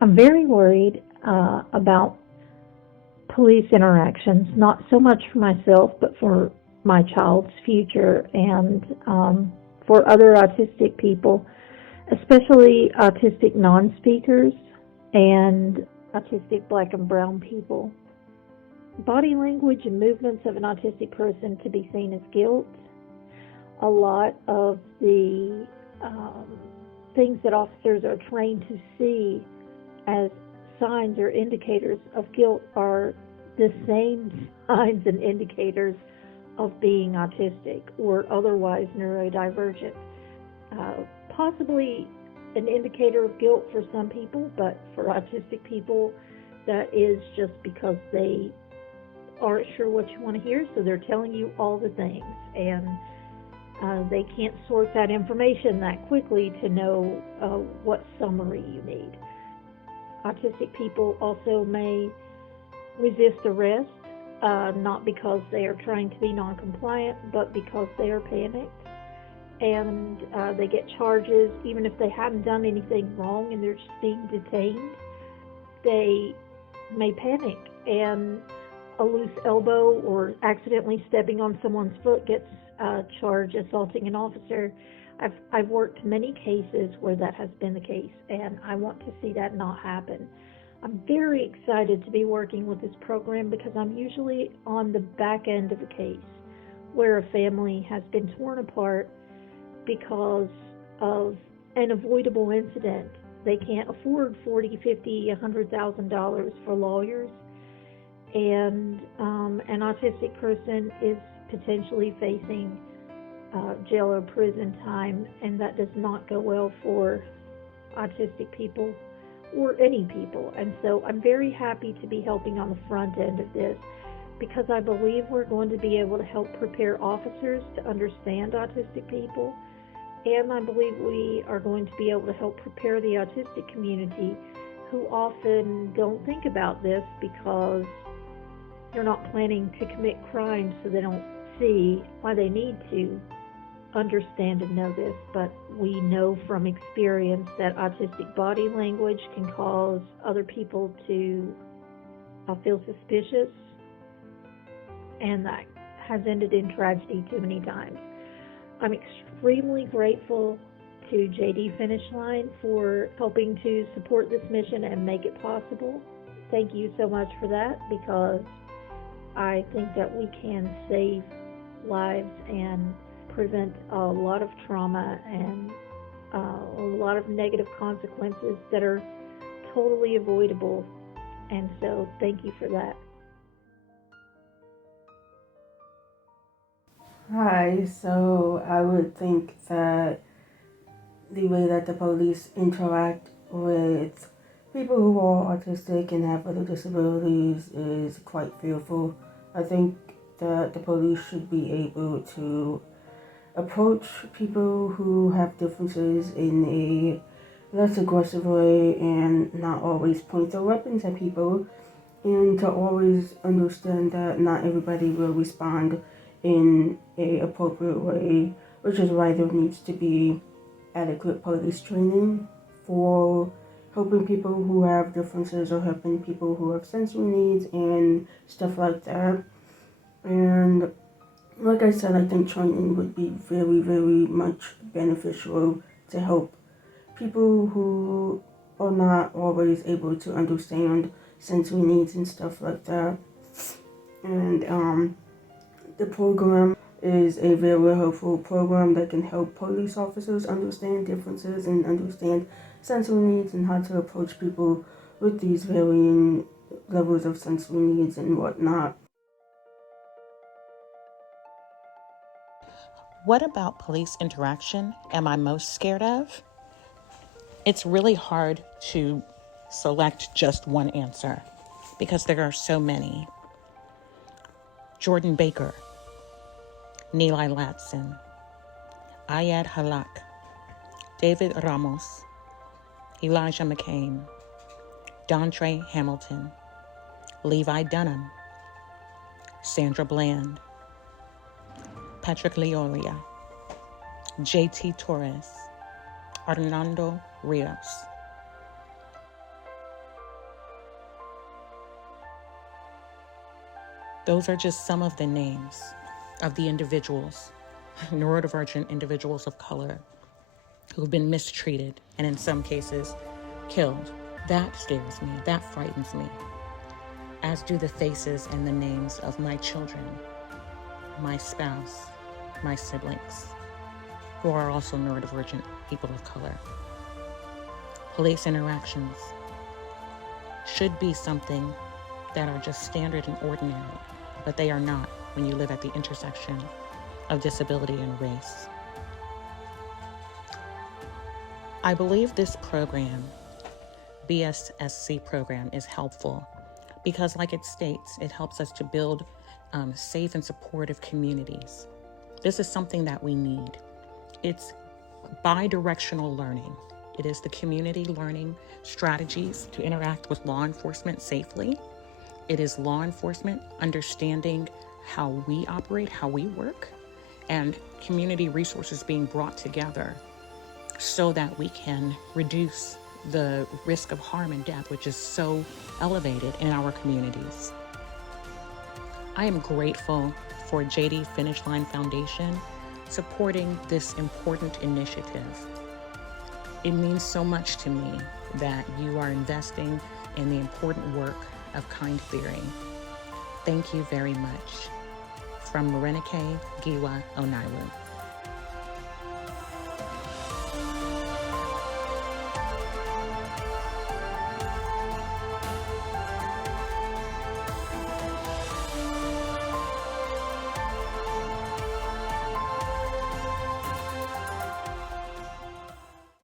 I'm very worried about police interactions, not so much for myself, but for my child's future and for other autistic people, especially autistic non-speakers and autistic black and brown people. Body language and movements of an autistic person to be seen as guilt. A lot of the things that officers are trained to see as signs or indicators of guilt are the same signs and indicators of being autistic or otherwise neurodivergent. Possibly an indicator of guilt for some people, but for autistic people, that is just because they aren't sure what you want to hear, so they're telling you all the things, and they can't sort that information that quickly to know what summary you need. Autistic people also may resist arrest, not because they are trying to be non-compliant, but because they are panicked. And they get charges even if they haven't done anything wrong and they're just being detained. They may panic, and a loose elbow or accidentally stepping on someone's foot gets charged assaulting an officer. I've worked many cases where that has been the case, and I want to see that not happen. I'm very excited to be working with this program because I'm usually on the back end of a case where a family has been torn apart because of an avoidable incident. They can't afford $40,000, $50,000, $100,000 for lawyers, and an autistic person is potentially facing jail or prison time, and that does not go well for autistic people or any people. And so I'm very happy to be helping on the front end of this because I believe we're going to be able to help prepare officers to understand autistic people, and I believe we are going to be able to help prepare the autistic community who often don't think about this because they're not planning to commit crimes, so they don't see why they need to understand and know this. But we know from experience that autistic body language can cause other people to feel suspicious, and that has ended in tragedy too many times. I'm extremely grateful to JD Finish Line for helping to support this mission and make it possible. Thank you so much for that, because I think that we can save lives and prevent a lot of trauma and a lot of negative consequences that are totally avoidable. And so thank you for that. Hi, so I would think that the way that the police interact with people who are autistic and have other disabilities is quite fearful. I think that the police should be able to approach people who have differences in a less aggressive way and not always point their weapons at people, and to always understand that not everybody will respond in a appropriate way, which is why there needs to be adequate police training for helping people who have differences or helping people who have sensory needs and stuff like that. And like I said, I think training would be very, very much beneficial to help people who are not always able to understand sensory needs and stuff like that. And the program is a very helpful program that can help police officers understand differences and understand sensory needs and how to approach people with these varying levels of sensory needs and whatnot. What about police interaction am I most scared of? It's really hard to select just one answer because there are so many. Jordan Baker, Neeli Latson, Ayad Halak, David Ramos, Elijah McCain, Dontre Hamilton, Levi Dunham, Sandra Bland, Patrick Leoria, JT Torres, Arnando Rios. Those are just some of the names of the individuals, neurodivergent individuals of color, who've been mistreated and in some cases killed. That scares me, that frightens me, as do the faces and the names of my children, my spouse, my siblings, who are also neurodivergent people of color. Police interactions should be something that are just standard and ordinary, but they are not when you live at the intersection of disability and race. I believe this program, BSSC program, is helpful because, like it states, it helps us to build safe and supportive communities. This is something that we need. It's bi-directional learning. It is the community learning strategies to interact with law enforcement safely. It is law enforcement understanding how we operate, how we work, and community resources being brought together so that we can reduce the risk of harm and death, which is so elevated in our communities. I am grateful for JD Finish Line Foundation supporting this important initiative. It means so much to me that you are investing in the important work of kind theory. Thank you very much. From Morenike Giwa Onaiwu.